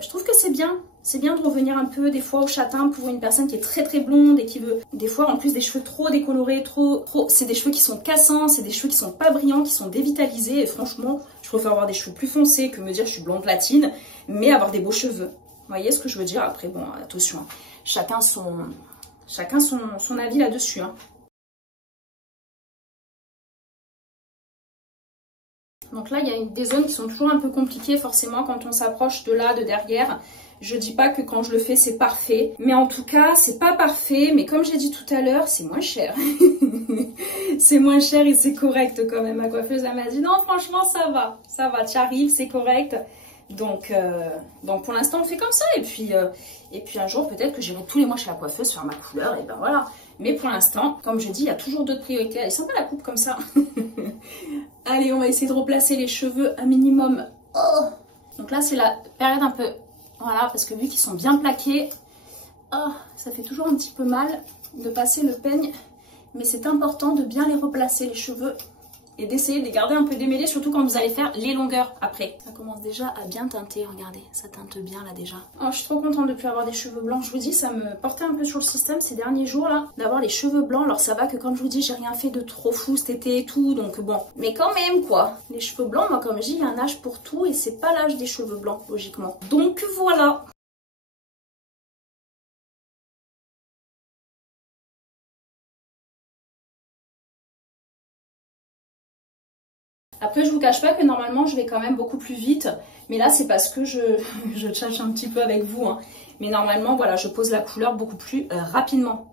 je trouve que c'est bien. C'est bien de revenir un peu des fois au châtain pour une personne qui est très blonde et qui veut des fois en plus des cheveux trop décolorés, trop c'est des cheveux qui sont cassants, c'est des cheveux qui sont pas brillants, qui sont dévitalisés et franchement je préfère avoir des cheveux plus foncés que me dire je suis blonde platine, mais avoir des beaux cheveux. Vous voyez ce que je veux dire? Après bon, attention, hein. Chacun son avis là-dessus. Hein. Donc là il y a des zones qui sont toujours un peu compliquées forcément quand on s'approche de là, de derrière. Je dis pas que quand je le fais c'est parfait, mais en tout cas c'est pas parfait, mais comme j'ai dit tout à l'heure, c'est moins cher. C'est moins cher et c'est correct quand même. Ma coiffeuse elle m'a dit non franchement ça va, tu arrives, c'est correct. Donc pour l'instant on fait comme ça et puis un jour peut-être que j'irai tous les mois chez la coiffeuse faire ma couleur et ben voilà. Mais pour l'instant, comme je dis, il y a toujours d'autres priorités. Elle est sympa la coupe comme ça. Allez, on va essayer de replacer les cheveux un minimum. Oh. Donc là c'est la période un peu Voilà, parce que vu qu'ils sont bien plaqués, oh, ça fait toujours un petit peu mal de passer le peigne. Mais c'est important de bien les replacer, les cheveux. Et d'essayer de les garder un peu démêlés, surtout quand vous allez faire les longueurs après. Ça commence déjà à bien teinter, regardez, ça teinte bien là déjà. Oh, je suis trop contente de plus avoir des cheveux blancs. Je vous dis, ça me portait un peu sur le système ces derniers jours là, d'avoir les cheveux blancs. Alors ça va que comme je vous dis, j'ai rien fait de trop fou cet été et tout, donc bon. Mais quand même quoi, les cheveux blancs, moi comme je dis, il y a un âge pour tout et c'est pas l'âge des cheveux blancs, logiquement. Donc voilà. Après, je vous cache pas que normalement, je vais quand même beaucoup plus vite. Mais là, c'est parce que je tchatche un petit peu avec vous. Hein. Mais normalement, voilà, je pose la couleur beaucoup plus rapidement.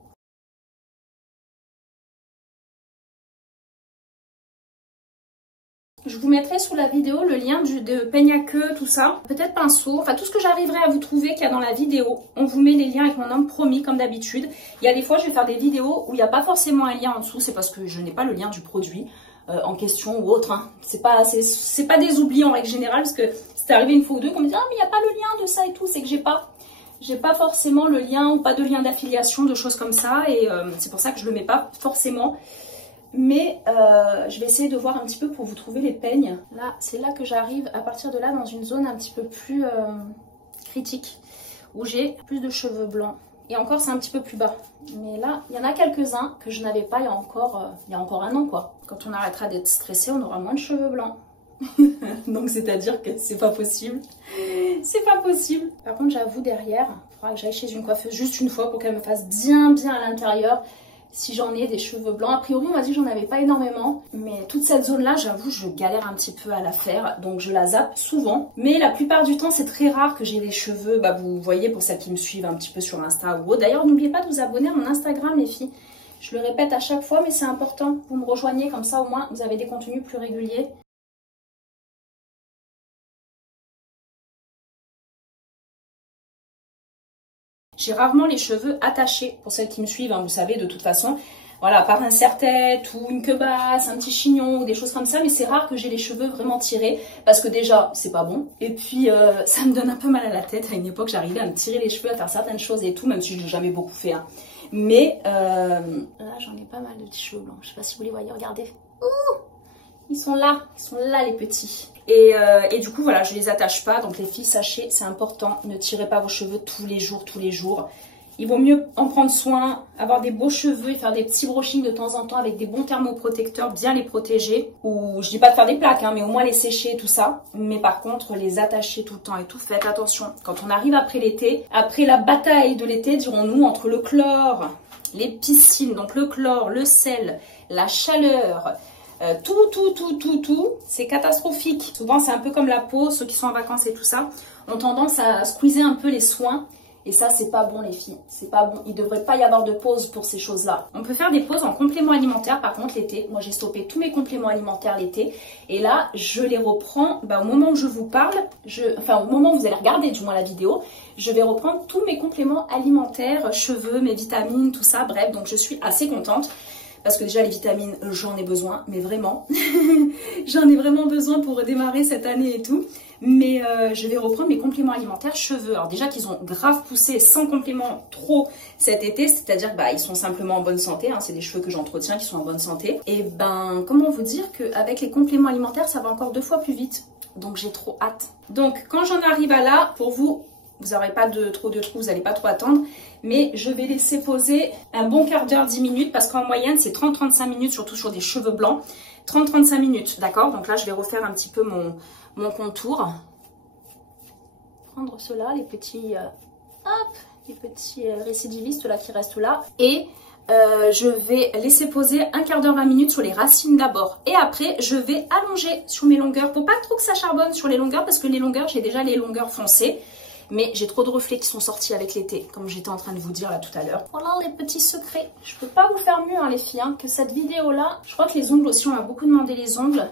Je vous mettrai sous la vidéo le lien de peigne à queue, tout ça. Peut-être pinceau, enfin tout ce que j'arriverai à vous trouver qu'il y a dans la vidéo. On vous met les liens avec mon homme promis comme d'habitude. Il y a des fois, je vais faire des vidéos où il n'y a pas forcément un lien en dessous. C'est parce que je n'ai pas le lien du produit. En question ou autre, hein. C'est pas des oublis en règle générale parce que c'est arrivé une fois ou deux qu'on me dit ah mais il n'y a pas le lien de ça et tout, c'est que j'ai pas forcément le lien ou pas de lien d'affiliation, de choses comme ça et c'est pour ça que je le mets pas forcément, mais je vais essayer de voir un petit peu pour vous trouver les peignes. Là c'est là que j'arrive à partir de là dans une zone un petit peu plus critique où j'ai plus de cheveux blancs. Et encore, c'est un petit peu plus bas. Mais là, il y en a quelques-uns que je n'avais pas il y a encore un an, quoi. Quand on arrêtera d'être stressé, on aura moins de cheveux blancs. Donc, c'est-à-dire que c'est pas possible. C'est pas possible. Par contre, j'avoue, derrière, il faudra que j'aille chez une coiffeuse juste une fois pour qu'elle me fasse bien à l'intérieur. Si j'en ai des cheveux blancs, a priori on m'a dit que j'en avais pas énormément, mais toute cette zone là j'avoue je galère un petit peu à la faire, donc je la zappe souvent, mais la plupart du temps c'est très rare que j'ai les cheveux, bah vous voyez pour celles qui me suivent un petit peu sur Insta ou autre. D'ailleurs n'oubliez pas de vous abonner à mon Instagram les filles, je le répète à chaque fois mais c'est important, vous me rejoignez comme ça au moins vous avez des contenus plus réguliers. J'ai rarement les cheveux attachés, pour celles qui me suivent, hein, vous savez de toute façon. Voilà, par un serre-tête ou une queue basse, un petit chignon ou des choses comme ça. Mais c'est rare que j'ai les cheveux vraiment tirés parce que déjà, c'est pas bon. Et puis, ça me donne un peu mal à la tête. À une époque, j'arrivais à me tirer les cheveux, à faire certaines choses et tout, même si je l'ai jamais beaucoup fait. Hein. Mais là, j'en ai pas mal de petits cheveux blancs. Je sais pas si vous les voyez, regardez. Ouh, ils sont là les petits. Et du coup voilà, je les attache pas, donc les filles sachez, c'est important, ne tirez pas vos cheveux tous les jours. Il vaut mieux en prendre soin, avoir des beaux cheveux et faire des petits brushings de temps en temps avec des bons thermoprotecteurs, bien les protéger. Ou je dis pas de faire des plaques, hein, mais au moins les sécher et tout ça. Mais par contre, les attacher tout le temps et tout, faites attention. Quand on arrive après l'été, après la bataille de l'été, dirons-nous, entre le chlore, les piscines, donc le chlore, le sel, la chaleur... tout, c'est catastrophique. Souvent, c'est un peu comme la peau, ceux qui sont en vacances et tout ça, ont tendance à squeezer un peu les soins. Et ça, c'est pas bon, les filles. C'est pas bon. Il devrait pas y avoir de pause pour ces choses-là. On peut faire des pauses en compléments alimentaires, par contre, l'été. Moi, j'ai stoppé tous mes compléments alimentaires l'été. Et là, je les reprends au moment où je vous parle. Enfin, au moment où vous allez regarder, du moins, la vidéo. Je vais reprendre tous mes compléments alimentaires, cheveux, mes vitamines, tout ça. Bref, donc je suis assez contente. Parce que déjà les vitamines, j'en ai besoin, mais vraiment, j'en ai vraiment besoin pour redémarrer cette année et tout. Mais je vais reprendre mes compléments alimentaires cheveux. Alors déjà qu'ils ont grave poussé sans compléments trop cet été, c'est-à-dire ils sont simplement en bonne santé, hein, c'est des cheveux que j'entretiens qui sont en bonne santé. Et comment vous dire qu'avec les compléments alimentaires, ça va encore 2 fois plus vite. Donc j'ai trop hâte. Donc quand j'en arrive à là, pour vous... Vous n'aurez pas trop de trous, vous n'allez pas trop attendre. Mais je vais laisser poser un bon quart d'heure, 10 minutes. Parce qu'en moyenne, c'est 30-35 minutes, surtout sur des cheveux blancs. 30-35 minutes, d'accord? Donc là, je vais refaire un petit peu mon contour. Prendre ceux-là, les petits, les petits récidivistes là qui restent là. Et je vais laisser poser un quart d'heure, 20 minutes sur les racines d'abord. Et après, je vais allonger sur mes longueurs. Pour pas trop que ça charbonne sur les longueurs. Parce que les longueurs, j'ai déjà les longueurs foncées. Mais j'ai trop de reflets qui sont sortis avec l'été, comme j'étais en train de vous dire là tout à l'heure. Voilà les petits secrets. Je peux pas vous faire mieux hein, les filles, hein, que cette vidéo là. Je crois que les ongles aussi, on m'a beaucoup demandé les ongles.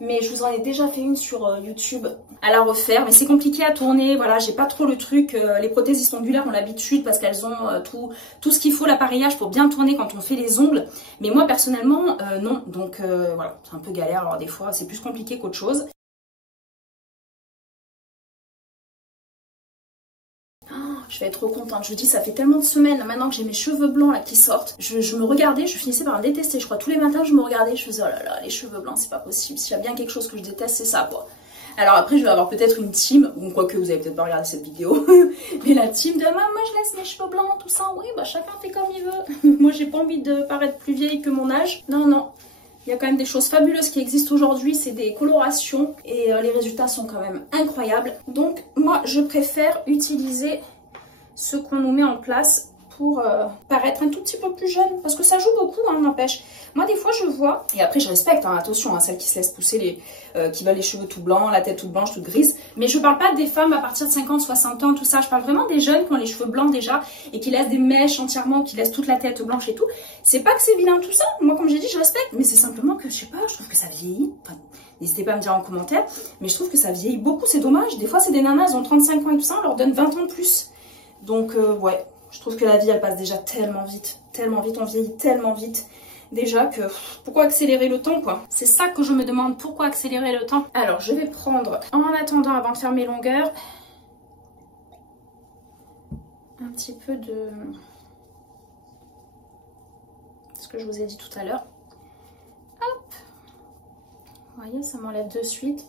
Mais je vous en ai déjà fait une sur YouTube à la refaire. Mais c'est compliqué à tourner, voilà, j'ai pas trop le truc. Les prothésistes ondulaires ont l'habitude parce qu'elles ont tout ce qu'il faut, l'appareillage pour bien tourner quand on fait les ongles. Mais moi personnellement, non. Donc voilà, c'est un peu galère. Alors des fois, c'est plus compliqué qu'autre chose. je vais être trop contente. Je vous dis, ça fait tellement de semaines maintenant que j'ai mes cheveux blancs là qui sortent. Je me regardais, je finissais par me détester. Je crois tous les matins je me regardais, je faisais oh là là, les cheveux blancs c'est pas possible. S'il y a bien quelque chose que je déteste, c'est ça quoi. Alors après je vais avoir peut-être une team, ou quoi que vous avez peut-être pas regardé cette vidéo, mais la team de moi je laisse mes cheveux blancs, tout ça, oui bah chacun fait comme il veut. Moi j'ai pas envie de paraître plus vieille que mon âge, non non. Il y a quand même des choses fabuleuses qui existent aujourd'hui, c'est des colorations et les résultats sont quand même incroyables. Donc moi je préfère utiliser ce qu'on nous met en place pour paraître un tout petit peu plus jeune, parce que ça joue beaucoup, hein, n'empêche. Moi des fois je vois, et après je respecte, hein, attention, hein, celles qui se laissent pousser, qui veulent les cheveux tout blancs, la tête toute blanche, toute grise, mais je parle pas des femmes à partir de 50, 60 ans, tout ça, je parle vraiment des jeunes qui ont les cheveux blancs déjà, et qui laissent des mèches entièrement, qui laissent toute la tête blanche et tout. C'est pas que c'est vilain tout ça, moi comme j'ai dit je respecte, mais c'est simplement que je sais pas, je trouve que ça vieillit, enfin, n'hésitez pas à me dire en commentaire, mais je trouve que ça vieillit beaucoup, c'est dommage. Des fois c'est des nanas, elles ont 35 ans et tout ça, on leur donne 20 ans de plus, donc ouais. Je trouve que la vie elle passe déjà tellement vite, on vieillit tellement vite déjà que pourquoi accélérer le temps quoi. C'est ça que je me demande, pourquoi accélérer le temps. Alors je vais prendre, en attendant avant de faire mes longueurs, un petit peu de ce que je vous ai dit tout à l'heure. Hop, vous voyez ça m'enlève de suite.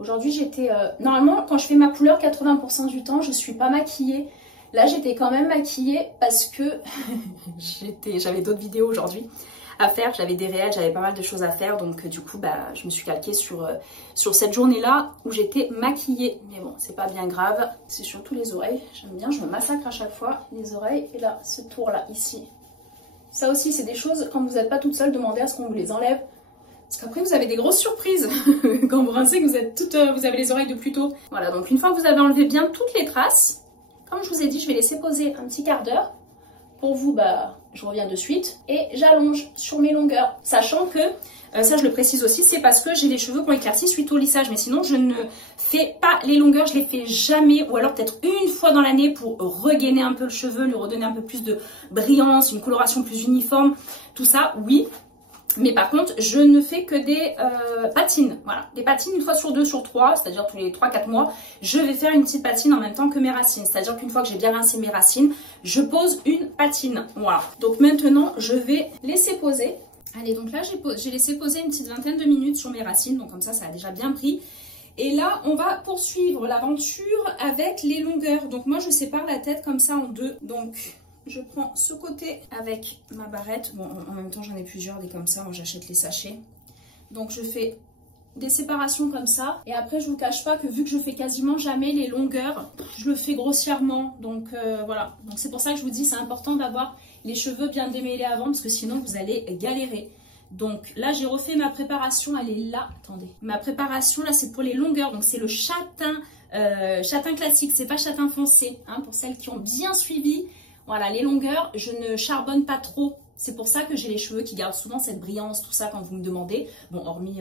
Aujourd'hui j'étais, normalement quand je fais ma couleur 80% du temps je suis pas maquillée. Là j'étais quand même maquillée parce que j'avais d'autres vidéos aujourd'hui à faire, j'avais des réels, j'avais pas mal de choses à faire, donc du coup bah, je me suis calquée sur cette journée là où j'étais maquillée. Mais bon c'est pas bien grave, c'est surtout les oreilles, j'aime bien, je me massacre à chaque fois les oreilles. Et là ce tour là ici, ça aussi c'est des choses quand vous n'êtes pas toute seule, demandez à ce qu'on vous les enlève. Parce qu'après vous avez des grosses surprises quand vous rincez, que vous êtes vous avez les oreilles de plus tôt. Voilà, donc une fois que vous avez enlevé bien toutes les traces, comme je vous ai dit, je vais laisser poser un petit quart d'heure. Pour vous, bah, je reviens de suite. Et j'allonge sur mes longueurs. Sachant que, ça je le précise aussi, c'est parce que j'ai les cheveux qui ont éclairci suite au lissage. Mais sinon, je ne fais pas les longueurs, je les fais jamais. Ou alors peut-être une fois dans l'année pour regainer un peu le cheveu, lui redonner un peu plus de brillance, une coloration plus uniforme. Tout ça, oui. Mais par contre, je ne fais que des patines. Voilà, des patines une fois sur 2, sur 3, c'est-à-dire tous les 3-4 mois, je vais faire une petite patine en même temps que mes racines. C'est-à-dire qu'une fois que j'ai bien rincé mes racines, je pose une patine. Voilà. Donc maintenant, je vais laisser poser. Allez, donc là, j'ai laissé poser une petite vingtaine de minutes sur mes racines. Donc comme ça a déjà bien pris. Et là, on va poursuivre l'aventure avec les longueurs. Donc moi, je sépare la tête comme ça en deux. Donc je prends ce côté avec ma barrette. Bon, en même temps, j'en ai plusieurs, des comme ça. Moi, j'achète les sachets. Donc, je fais des séparations comme ça. Et après, je vous cache pas que vu que je fais quasiment jamais les longueurs, je le fais grossièrement. Donc, voilà. Donc, c'est pour ça que je vous dis, c'est important d'avoir les cheveux bien démêlés avant, parce que sinon, vous allez galérer. Donc, là, j'ai refait ma préparation. Elle est là. Attendez. Ma préparation, là, c'est pour les longueurs. Donc, c'est le châtain, châtain classique. C'est pas châtain foncé. Hein, pour celles qui ont bien suivi. Voilà, les longueurs, je ne charbonne pas trop. C'est pour ça que j'ai les cheveux qui gardent souvent cette brillance, tout ça, quand vous me demandez. Bon, hormis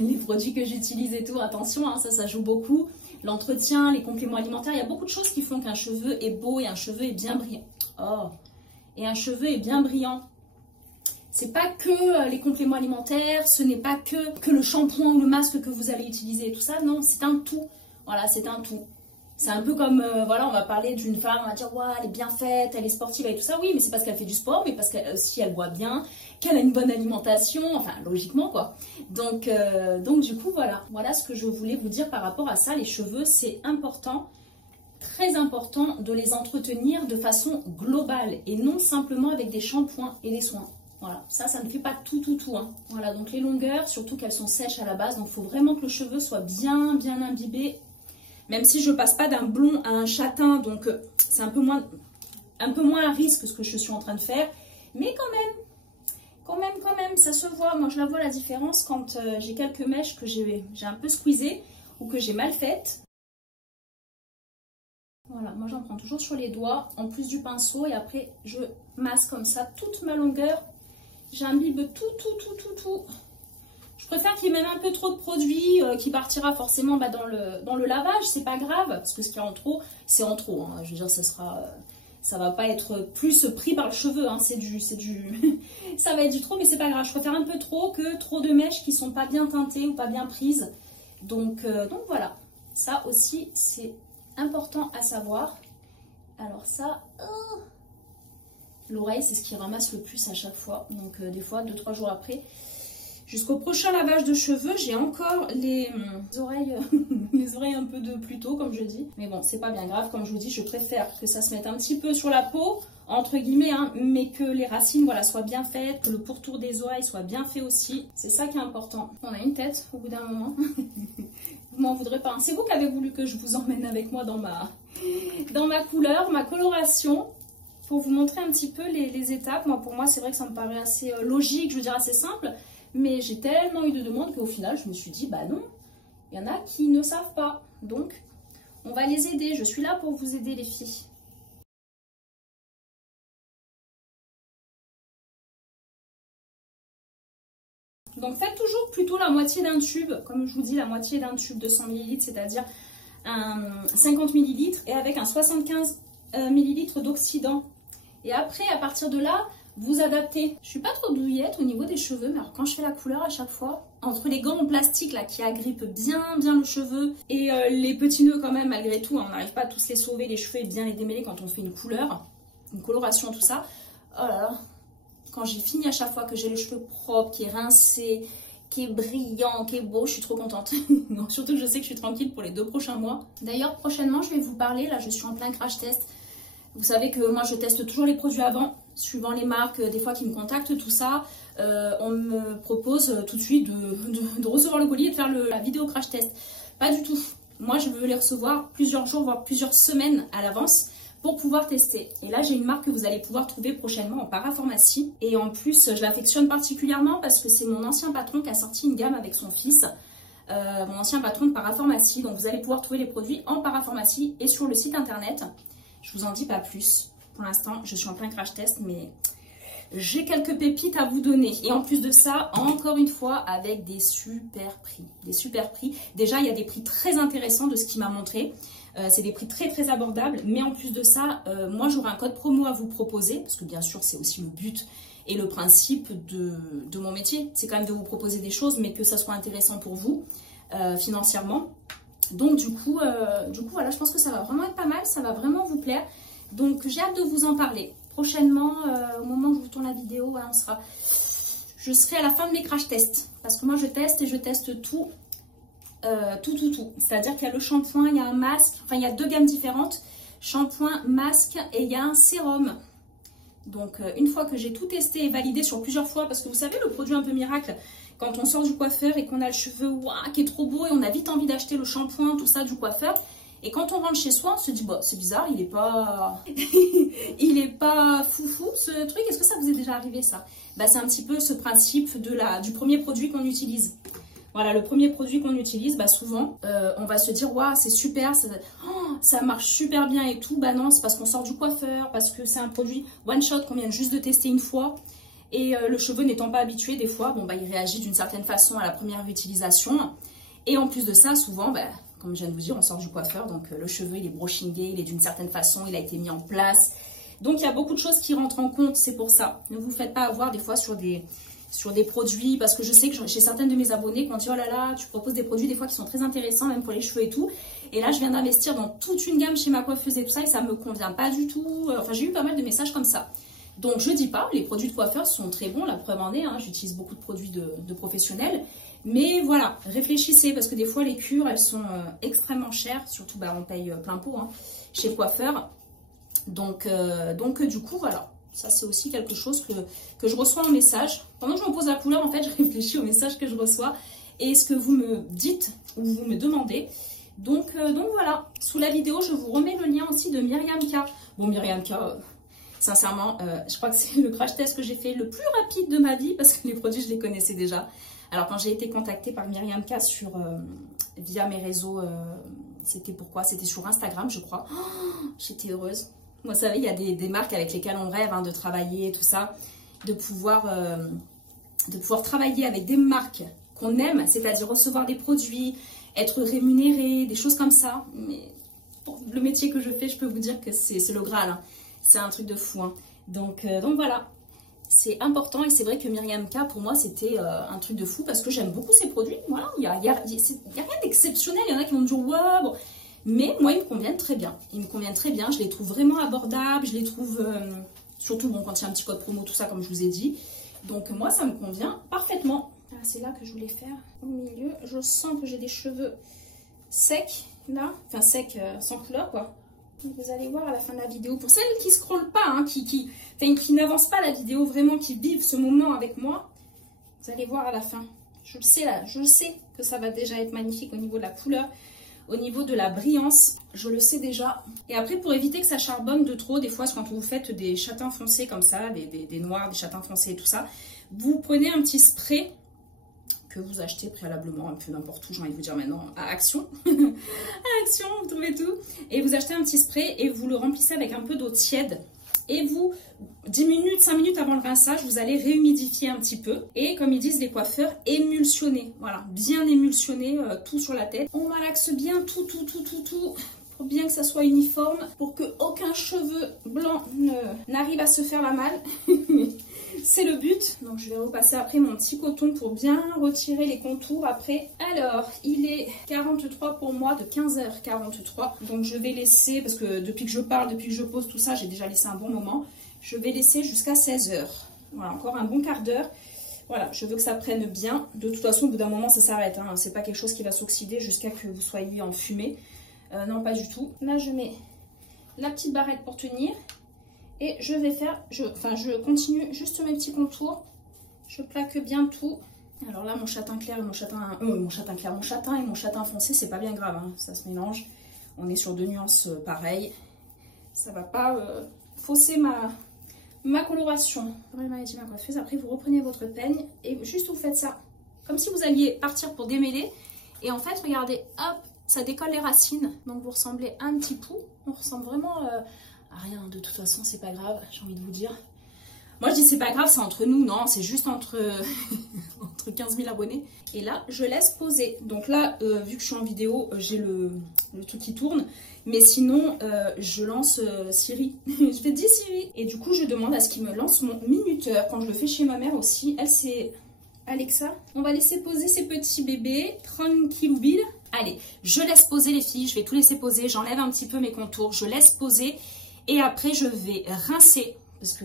les produits que j'utilise et tout, attention, hein, ça joue beaucoup. L'entretien, les compléments alimentaires, il y a beaucoup de choses qui font qu'un cheveu est beau et un cheveu est bien brillant. Oh, et un cheveu est bien brillant. C'est pas que les compléments alimentaires, ce n'est pas que le shampoing ou le masque que vous allez utiliser et tout ça. Non, c'est un tout. Voilà, c'est un tout. C'est un peu comme, voilà, on va parler d'une femme, on va dire, ouais, elle est bien faite, elle est sportive et tout ça. Oui, mais c'est parce qu'elle fait du sport, mais parce qu'elle aussi, elle boit bien, qu'elle a une bonne alimentation, enfin, logiquement, quoi. Donc du coup, voilà. Voilà ce que je voulais vous dire par rapport à ça. Les cheveux, c'est important, très important de les entretenir de façon globale et non simplement avec des shampoings et des soins. Voilà, ça ne fait pas tout, hein. Voilà, donc les longueurs, surtout qu'elles sont sèches à la base, donc il faut vraiment que le cheveu soit bien imbibé. Même si je passe pas d'un blond à un châtain, donc c'est un peu moins à risque ce que je suis en train de faire. Mais quand même, ça se voit. Moi, je la vois la différence quand j'ai quelques mèches que j'ai un peu squeezées ou que j'ai mal faites. Voilà, moi j'en prends toujours sur les doigts, en plus du pinceau. Et après, je masse comme ça toute ma longueur. J'imbibe tout. Je préfère qu'il y ait même un peu trop de produit qui partira forcément dans le lavage, c'est pas grave, parce que ce qu'il y a en trop, c'est en trop. Hein. Je veux dire, ça va pas être plus pris par le cheveu, hein. Ça va être du trop, mais c'est pas grave. Je préfère un peu trop que trop de mèches qui sont pas bien teintées ou pas bien prises. Donc voilà, ça aussi c'est important à savoir. Alors ça, l'oreille, c'est ce qui ramasse le plus à chaque fois. Donc des fois, 2-3 jours après, jusqu'au prochain lavage de cheveux, j'ai encore les oreilles, les oreilles un peu de plus tôt, comme je dis. Mais bon, c'est pas bien grave. Comme je vous dis, je préfère que ça se mette un petit peu sur la peau, entre guillemets, hein, mais que les racines, voilà, soient bien faites, que le pourtour des oreilles soit bien fait aussi. C'est ça qui est important. On a une tête au bout d'un moment. Vous m'en voudrez pas. C'est vous qui avez voulu que je vous emmène avec moi dans ma couleur, ma coloration, pour vous montrer un petit peu les étapes. Moi, pour moi, c'est vrai que ça me paraît assez logique, je veux dire assez simple, mais j'ai tellement eu de demandes qu'au final, je me suis dit, bah non, il y en a qui ne savent pas. Donc, on va les aider. Je suis là pour vous aider, les filles. Donc faites toujours plutôt la moitié d'un tube, comme je vous dis, la moitié d'un tube de 100 ml, c'est-à-dire un 50 ml et avec un 75 ml d'oxydant. Et après, à partir de là, vous adaptez. Je suis pas trop douillette au niveau des cheveux, mais alors quand je fais la couleur à chaque fois, entre les gants en plastique là qui agrippent bien le cheveu et les petits nœuds quand même, malgré tout, hein, on n'arrive pas à tous les sauver, les cheveux et bien les démêler quand on fait une couleur, une coloration, tout ça. Oh là là. Quand j'ai fini à chaque fois, que j'ai les cheveux propres, qui est rincé, qui est brillant, qui est beau, je suis trop contente. Non, surtout que je sais que je suis tranquille pour les 2 prochains mois. D'ailleurs, prochainement, je vais vous parler, là je suis en plein crash test. Vous savez que moi je teste toujours les produits avant, suivant les marques, des fois qui me contactent, tout ça. On me propose tout de suite de recevoir le colis et de faire la vidéo crash test. Pas du tout. Moi je veux les recevoir plusieurs jours, voire plusieurs semaines à l'avance, pour pouvoir tester. Et là, j'ai une marque que vous allez pouvoir trouver prochainement en parapharmacie. Et en plus, je l'affectionne particulièrement parce que c'est mon ancien patron qui a sorti une gamme avec son fils. Mon ancien patron de parapharmacie. Donc, vous allez pouvoir trouver les produits en parapharmacie et sur le site internet. Je vous en dis pas plus. Pour l'instant, je suis en plein crash test, mais j'ai quelques pépites à vous donner. Et en plus de ça, encore une fois, avec des super prix. Des super prix. Déjà, il y a des prix très intéressants de ce qu'il m'a montré. C'est des prix très abordables, mais en plus de ça, moi j'aurai un code promo à vous proposer, parce que bien sûr c'est aussi le but et le principe de mon métier, c'est quand même de vous proposer des choses, mais que ça soit intéressant pour vous financièrement. Donc du coup voilà, je pense que ça va vraiment être pas mal, ça va vraiment vous plaire. Donc j'ai hâte de vous en parler. Prochainement, au moment où je vous tourne la vidéo, voilà, je serai à la fin de mes crash tests, parce que moi je teste et je teste tout. C'est-à-dire qu'il y a le shampoing, il y a un masque, enfin il y a 2 gammes différentes, shampoing, masque et il y a un sérum. Donc une fois que j'ai tout testé et validé sur plusieurs fois, parce que vous savez le produit un peu miracle, quand on sort du coiffeur et qu'on a le cheveu qui est trop beau et on a vite envie d'acheter le shampoing, tout ça du coiffeur, et quand on rentre chez soi, on se dit bah c'est bizarre, il est pas il est pas foufou ce truc. Est-ce que ça vous est déjà arrivé ça? Bah c'est un petit peu ce principe du premier produit qu'on utilise. Voilà, le premier produit qu'on utilise, bah souvent, on va se dire, waouh, c'est super, ça marche super bien et tout. Bah non, c'est parce qu'on sort du coiffeur, parce que c'est un produit one shot qu'on vient juste de tester une fois. Et le cheveu n'étant pas habitué, des fois, bon, bah, il réagit d'une certaine façon à la première utilisation. Et en plus de ça, souvent, bah, comme je viens de vous dire, on sort du coiffeur, donc le cheveu, il est brushingé, il est d'une certaine façon, il a été mis en place. Donc, il y a beaucoup de choses qui rentrent en compte, c'est pour ça. Ne vous faites pas avoir des fois sur des produits, parce que je sais que j'ai certaines de mes abonnés qui ont dit oh là là, tu proposes des produits des fois qui sont très intéressants, même pour les cheveux et tout. Et là, je viens d'investir dans toute une gamme chez ma coiffeuse et tout ça, et ça me convient pas du tout. Enfin, j'ai eu pas mal de messages comme ça. Donc, je dis pas, les produits de coiffeur sont très bons, la preuve en est, hein, j'utilise beaucoup de produits de professionnels. Mais voilà, réfléchissez, parce que des fois, les cures, elles sont extrêmement chères, surtout, bah, on paye plein pot hein, chez le coiffeur. Donc du coup, voilà. Ça, c'est aussi quelque chose que je reçois en message. Pendant que je me pose la couleur, en fait, je réfléchis aux messages que je reçois et ce que vous me dites ou vous me demandez. Donc voilà. Sous la vidéo, je vous remets le lien aussi de Myriam K. Bon, Myriam K, sincèrement, je crois que c'est le crash test que j'ai fait le plus rapide de ma vie parce que les produits, je les connaissais déjà. Alors, quand j'ai été contactée par Myriam K via mes réseaux, c'était pourquoi? C'était sur Instagram, je crois. Oh, j'étais heureuse. Vous savez, il y a des marques avec lesquelles on rêve hein, de travailler, tout ça, de pouvoir travailler avec des marques qu'on aime, c'est-à-dire recevoir des produits, être rémunéré, des choses comme ça. Mais pour le métier que je fais, je peux vous dire que c'est le Graal. Hein. C'est un truc de fou. Hein. Donc voilà, c'est important et c'est vrai que Myriam K, pour moi, c'était un truc de fou parce que j'aime beaucoup ces produits. Voilà, il y a rien d'exceptionnel. Il y en a qui vont me dire, ouais, bon. Mais moi, ils me conviennent très bien. Ils me conviennent très bien. Je les trouve vraiment abordables. Je les trouve, surtout bon, quand il y a un petit code promo, tout ça, comme je vous ai dit. Donc moi, ça me convient parfaitement. Ah, c'est là que je voulais faire au milieu. Je sens que j'ai des cheveux secs, là. Enfin, secs, sans couleur, quoi. Vous allez voir à la fin de la vidéo. Pour celles qui ne scrollent pas, hein, qui n'avancent pas la vidéo, vraiment, qui vivent ce moment avec moi, vous allez voir à la fin. Je le sais là, je sais que ça va déjà être magnifique au niveau de la couleur, au niveau de la brillance, je le sais déjà. Et après, pour éviter que ça charbonne de trop, des fois, quand vous faites des châtains foncés comme ça, des noirs, des châtains foncés et tout ça, vous prenez un petit spray que vous achetez préalablement, un peu n'importe où, j'ai envie de vous dire maintenant, à Action. À Action, vous trouvez tout. Et vous achetez un petit spray et vous le remplissez avec un peu d'eau tiède. Et vous, 10 minutes, 5 minutes avant le rinçage, vous allez réhumidifier un petit peu. Et comme ils disent les coiffeurs, émulsionner. Voilà, bien émulsionner tout sur la tête. On malaxe bien tout, pour bien que ça soit uniforme, pour que aucun cheveu blanc n'arrive à se faire la malle. C'est le but. Donc je vais repasser après mon petit coton pour bien retirer les contours après. Alors, il est 43 pour moi, de 15h43. Donc je vais laisser, parce que depuis que je parle, depuis que je pose tout ça, j'ai déjà laissé un bon moment. Je vais laisser jusqu'à 16h. Voilà, encore un bon quart d'heure. Voilà, je veux que ça prenne bien. De toute façon, au bout d'un moment, ça s'arrête. Hein. C'est pas quelque chose qui va s'oxyder jusqu'à que vous soyez en fumée. Non, pas du tout. Là, je mets la petite barrette pour tenir. Et je vais faire, je continue juste mes petits contours. Je plaque bien tout. Alors là, mon châtain clair et mon châtain et mon châtain foncé, c'est pas bien grave, hein, ça se mélange. On est sur deux nuances pareilles. Ça va pas fausser ma coloration. J'aurais mal dit ma coiffeuse. Après, vous reprenez votre peigne et juste vous faites ça. Comme si vous alliez partir pour démêler. Et en fait, regardez, hop, ça décolle les racines. Donc vous ressemblez à un petit pou. On ressemble vraiment... à rien, de toute façon, c'est pas grave, j'ai envie de vous dire. Moi, je dis c'est pas grave, c'est entre nous, non, c'est juste entre 15 000 abonnés. Et là, je laisse poser. Donc là, vu que je suis en vidéo, j'ai le truc qui tourne. Mais sinon, je lance Siri. Je fais 10 Siri. Et du coup, je demande à ce qu'il me lance mon minuteur. Quand je le fais chez ma mère aussi, elle, c'est Alexa. On va laisser poser ces petits bébés, tranquilloubil. Allez, je laisse poser les filles, je vais tout laisser poser. J'enlève un petit peu mes contours, je laisse poser. Et après, je vais rincer, parce que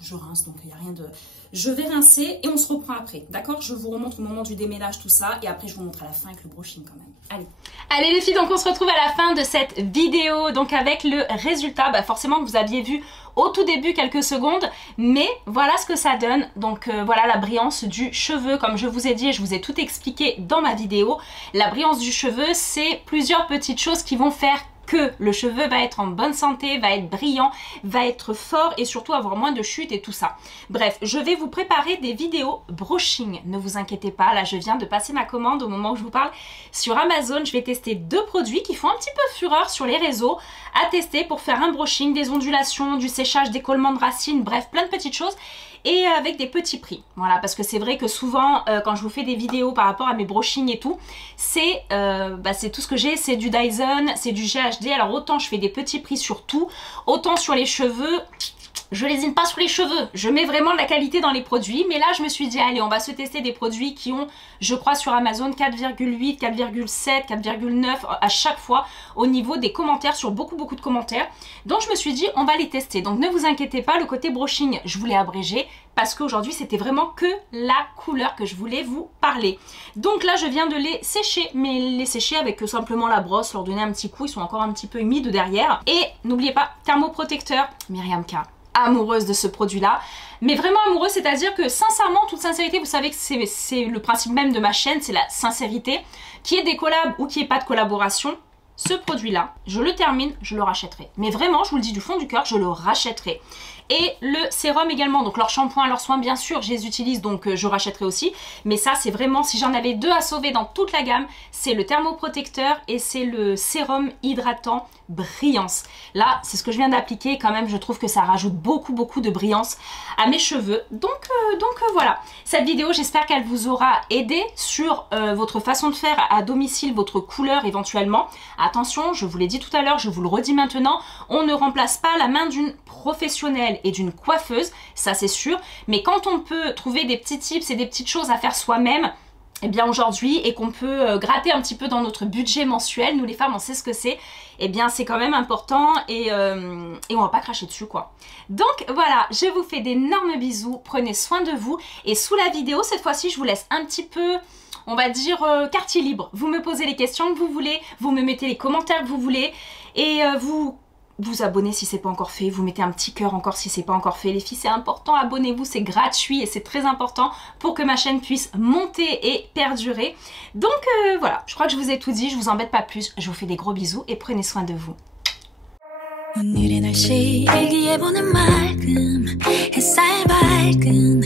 je rince, donc il n'y a rien de... Je vais rincer et on se reprend après, d'accord? Je vous remontre au moment du démêlage, tout ça, et après, je vous montre à la fin avec le brushing quand même. Allez. Allez les filles, donc on se retrouve à la fin de cette vidéo, donc avec le résultat, bah forcément que vous aviez vu au tout début quelques secondes, mais voilà ce que ça donne. Donc voilà la brillance du cheveu, comme je vous ai dit et je vous ai tout expliqué dans ma vidéo. La brillance du cheveu, c'est plusieurs petites choses qui vont faire que le cheveu va être en bonne santé, va être brillant, va être fort et surtout avoir moins de chutes et tout ça. Bref, je vais vous préparer des vidéos brushing, ne vous inquiétez pas, là je viens de passer ma commande au moment où je vous parle sur Amazon. Je vais tester deux produits qui font un petit peu fureur sur les réseaux à tester pour faire un brushing, des ondulations, du séchage, décollement de racines, bref plein de petites choses. Et avec des petits prix, voilà, parce que c'est vrai que souvent quand je vous fais des vidéos par rapport à mes brushing et tout, c'est tout ce que j'ai, c'est du Dyson, c'est du GHD, alors autant je fais des petits prix sur tout, autant sur les cheveux, je lésine pas sur les cheveux, je mets vraiment de la qualité dans les produits, mais là je me suis dit allez on va se tester des produits qui ont, je crois sur Amazon, 4,8, 4,7, 4,9 à chaque fois au niveau des commentaires, sur beaucoup de commentaires, donc je me suis dit on va les tester, donc ne vous inquiétez pas, le côté brushing je voulais abréger, parce qu'aujourd'hui c'était vraiment que la couleur que je voulais vous parler. Donc là je viens de les sécher, mais les sécher avec simplement la brosse, leur donner un petit coup, ils sont encore un petit peu humides derrière. Et n'oubliez pas, thermoprotecteur, Myriam K, amoureuse de ce produit là, mais vraiment amoureuse, c'est-à-dire que sincèrement, toute sincérité, vous savez que c'est le principe même de ma chaîne, c'est la sincérité, qu'il y ait des collabs ou qu'il n'y ait pas de collaboration. Ce produit-là, je le termine, je le rachèterai. Mais vraiment, je vous le dis du fond du cœur, je le rachèterai. Et le sérum également, donc leur shampoing, leurs soins, bien sûr, je les utilise, donc je rachèterai aussi. Mais ça, c'est vraiment, si j'en avais deux à sauver dans toute la gamme, c'est le thermoprotecteur et c'est le sérum hydratant brillance. Là, c'est ce que je viens d'appliquer, quand même, je trouve que ça rajoute beaucoup de brillance à mes cheveux. Donc voilà, cette vidéo, j'espère qu'elle vous aura aidé sur votre façon de faire à domicile, votre couleur éventuellement. Attention, je vous l'ai dit tout à l'heure, je vous le redis maintenant, on ne remplace pas la main d'une professionnelle et d'une coiffeuse, ça c'est sûr, mais quand on peut trouver des petits tips et des petites choses à faire soi-même, eh bien aujourd'hui et qu'on peut gratter un petit peu dans notre budget mensuel, nous les femmes on sait ce que c'est, eh bien c'est quand même important et on va pas cracher dessus quoi. Donc voilà, je vous fais d'énormes bisous, prenez soin de vous et sous la vidéo cette fois-ci je vous laisse un petit peu, on va dire quartier libre. Vous me posez les questions que vous voulez, vous me mettez les commentaires que vous voulez et vous abonnez si c'est pas encore fait, vous mettez un petit cœur encore si c'est pas encore fait. Les filles, c'est important, abonnez-vous, c'est gratuit et c'est très important pour que ma chaîne puisse monter et perdurer. Donc voilà, je crois que je vous ai tout dit, je vous embête pas plus, je vous fais des gros bisous et prenez soin de vous. 오늘의 날씨 일기예보는 맑음 햇살 밝은